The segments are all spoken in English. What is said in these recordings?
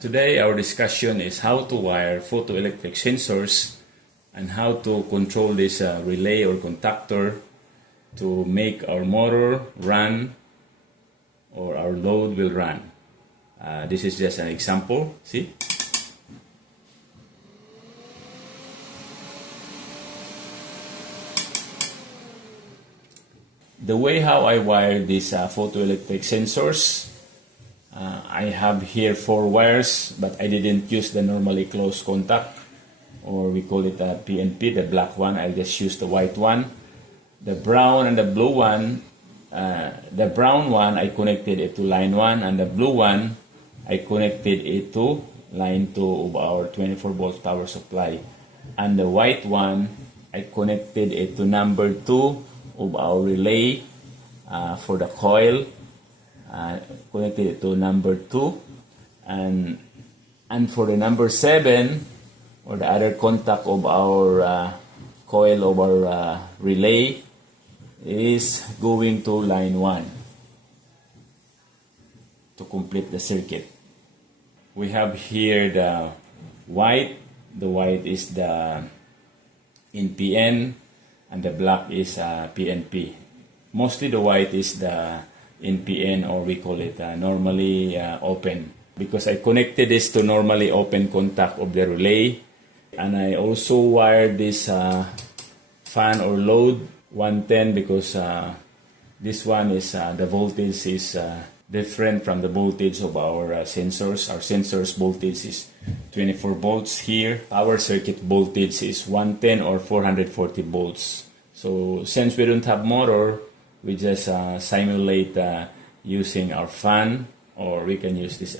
Today our discussion is how to wire photoelectric sensors and how to control this relay or contactor to make our motor run or our load will run. This is just an example, see? The way how I wire these photoelectric sensors, I have here 4 wires, but I didn't use the normally closed contact, or we call it a PNP, the black one. I just use the white one. The brown and the blue one, the brown one I connected it to line 1, and the blue one I connected it to line 2 of our 24 volt power supply. And the white one I connected it to number 2 of our relay for the coil. Connected it to number 2, and for the number 7 or the other contact of our coil of our relay is going to line 1 to complete the circuit. We have here the white is the NPN and the black is PNP. Mostly the white is the NPN, or we call it normally open, because I connected this to normally open contact of the relay. And I also wired this fan or load 110 because this one is the voltage is different from the voltage of our sensors. Our sensors voltage is 24 volts here. Power circuit voltage is 110 or 440 volts. So since we don't have motor, we just simulate using our fan, or we can use this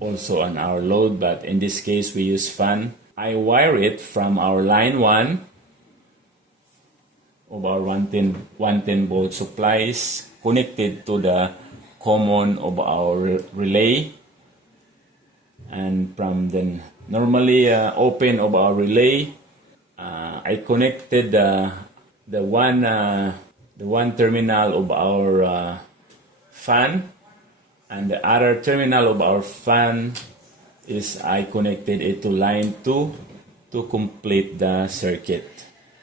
also on our load, but in this case we use fan. I wire it from our line 1 of our 110 volt supplies connected to the common of our relay, and from the normally open of our relay, I connected the one terminal of our fan, and the other terminal of our fan is I connected it to line 2 to complete the circuit.